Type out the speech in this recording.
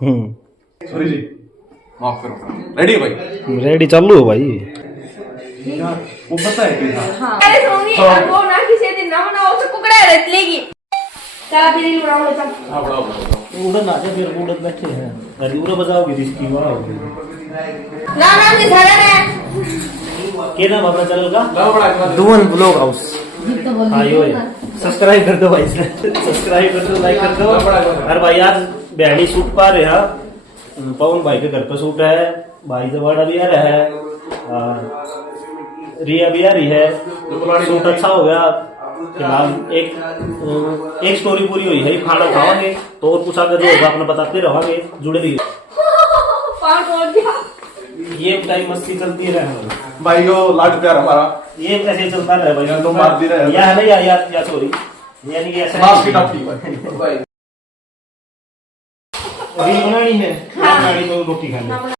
Sorry जी, माफ करो। Ready भाई? रेडी चालू है भाई। वो पता है कि हां अरे सोनी वो ना किसी दिन ना बनाओ तो कुकड़ा रहत लेगी चला फिर उड़ाओ चल। हां बढ़ाओ उड़न आ जाए फिर उड़न बैठे हैं अरे उड़ा बजाओगे रिस्की वाह होगी ना ना नहीं धरे रे के नाम अपना चैनल का ना बड़ा दुवन ब्लॉग हाउस। हाँ यो सब्सक्राइब कर दो भाई, सब्सक्राइब कर दो, लाइक कर दो। अरे भाई आज बहनी सूट पा रहे हैं, पवन भाई के घर पे सूट है, भाई जवाड़ा भी आ रहा है, रिया भी आ रही है, सूट अच्छा हो गया। फिलहाल एक स्टोरी पूरी हुई है, खाना खावांगे तो और कुछ आगे जो होगा अपना बताते रहोगे, जुड़े रहिए। पार तोड़ दिया ये टाइम मस्ती चलती रहे भाई यो लाड प्यार हमारा ये ऐसे चलता रहे भाई। तो मार भी रहे या है ना या सॉरी यानी कि ऐसा माफ की टपटी भाई अभी बनानी है, बनानी तो रोटी खानी।